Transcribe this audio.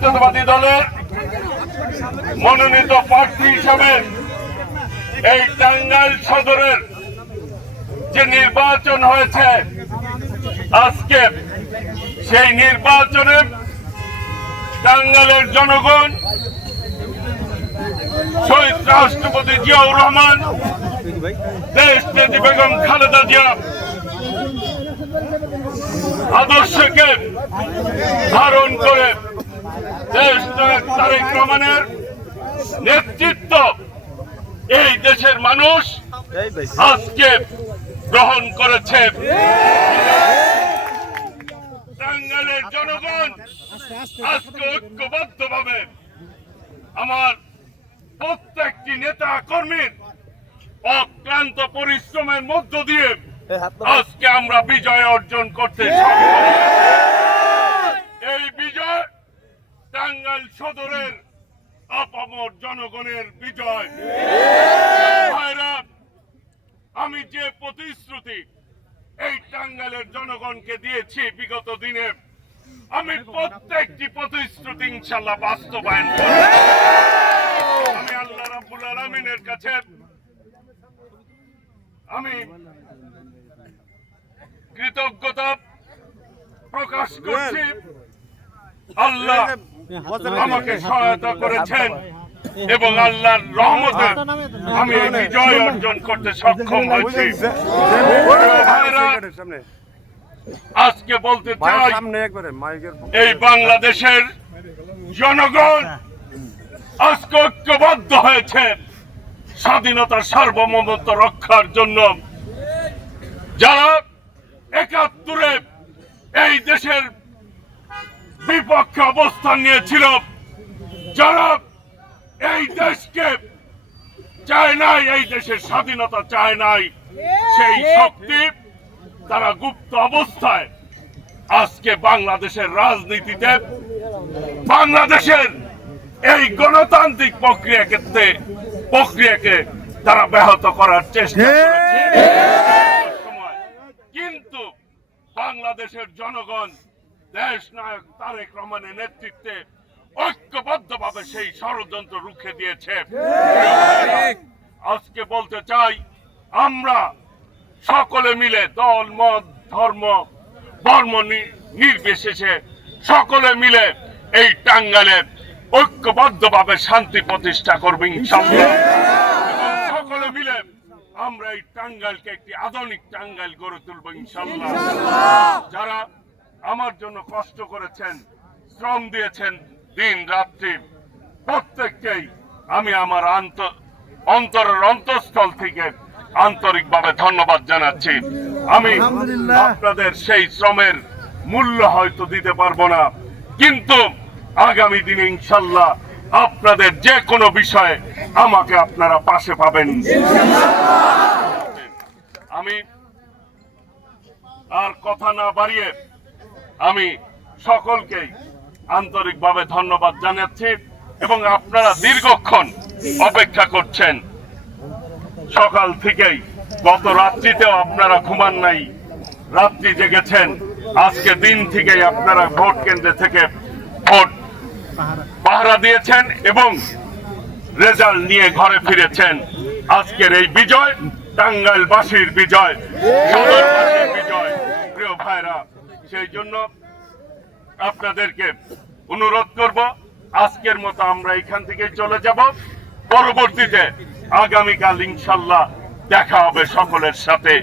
জাতীয়তাবাদী দলের মনোনীত প্রার্থী হিসাবে এই টাঙ্গাইল সদরের যে নির্বাচন হয়েছে আজকে, সেই নির্বাচনে টাঙ্গাইলের জনগণ শহীদ রাষ্ট্রপতি জিয়াউর রহমান, দেশনেত্রী বেগম খালেদা জিয়া আদর্শকে ধারণ করে দেশনায়ক তারেক রহমানের নেতৃত্ব এই দেশের মানুষ আজকে গ্রহণ করেছে। টাঙ্গাইলের জনগণ আজকে ঐক্যবদ্ধভাবে আমার প্রত্যেকটি নেতা কর্মীর অক্লান্ত পরিশ্রমের মধ্য দিয়ে আজকে আমরা বিজয় অর্জন করতে সক্ষম। এই বিজয় টাঙ্গাইল সদরের আপামর জনগণের বিজয়। আমি যে প্রতিশ্রুতি এই টাঙ্গাইলের জনগণকে দিয়েছি বিগত দিনে, আমি প্রত্যেকটি প্রতিশ্রুতি ইনশাআল্লাহ বাস্তবায়ন করব। আমি আল্লাহ রাব্বুল আলামিনের কাছে আমি কৃতজ্ঞতা প্রকাশ করছি। আল্লাহ আমাকে সহায়তা করেছেন এবং আল্লাহর রহমতে আমি এই বিজয় অর্জন করতে সক্ষম হয়েছি। আজকে বলতে চাই, এই বাংলাদেশের জনগণ আজকে ঐক্যবদ্ধ হয়েছে স্বাধীনতার সার্বভৌমত্ব রক্ষার জন্য। যারা ৭১-এ এই দেশের বিপক্ষে অবস্থান নিয়েছিল, যারা এই দেশকে চায় নাই, এই দেশের স্বাধীনতা চায় নাই, সেই শক্তি তারা গুপ্ত অবস্থায় আজকে বাংলাদেশের রাজনীতিতে, বাংলাদেশের এই গণতান্ত্রিক প্রক্রিয়াকে তারা ব্যাহত করার চেষ্টা করেছে। কিন্তু বাংলাদেশের জনগণ দেশ নায়ক তারেক রহমানের নেতৃত্বে ঐক্যবদ্ধভাবে সেই ষড়যন্ত্র রুখে দিয়েছে। আজকে বলতে চাই, আমরা সকলে মিলে দল মত ধর্ম বর্ণ নির্বিশেষে সকলে মিলে এই টাঙ্গাইলে ঐক্যবদ্ধভাবে শান্তি প্রতিষ্ঠা করব ইনশাআল্লাহ। সকলে মিলে আমরা এই টাঙ্গাইলকে একটি আধুনিক টাঙ্গাইল গড়ে তুলব ইনশাআল্লাহ। যারা আমার জন্য কষ্ট করেছেন, শ্রম দিয়েছেন দিন রাত্রি, প্রত্যেককেই আমি আমার অন্তরের অন্তঃস্থল থেকে আন্তরিকভাবে ধন্যবাদ জানাচ্ছি। আমি আপনাদের সেই শ্রমের মূল্য হয়তো দিতে পারবো না, কিন্তু আগামী দিনে ইনশাআল্লাহ আপনাদের যে কোনো বিষয়ে আমাকে আপনারা পাশে পাবেন। আমি আর কথা না বাড়িয়ে আমি সকলকেই আন্তরিকভাবে ধন্যবাদ জানাচ্ছি এবং আপনারা দীর্ঘক্ষণ অপেক্ষা করছেন। সকাল থেকেই, গত রাত্রিতেও আপনারা ঘুমান নাই, রাত্রি জেগেছেন। আজকে দিন থেকেই আপনারা ভোট কেন্দ্রে থেকে ভোট পাহারা দিয়েছেন এবং রেজাল্ট নিয়ে ঘরে ফিরেছেন। আজকের এই বিজয় টাঙ্গাইলবাসীর বিজয়, সদরবাসীর বিজয়। প্রিয় ভাইরা, সেই জন্য আপনাদেরকে অনুরোধ করব, আজকের মতো আমরা এখান থেকে চলে যাব। পরবর্তীতে আগামীকাল ইনশাআল্লাহ দেখা হবে সকলের সাথে।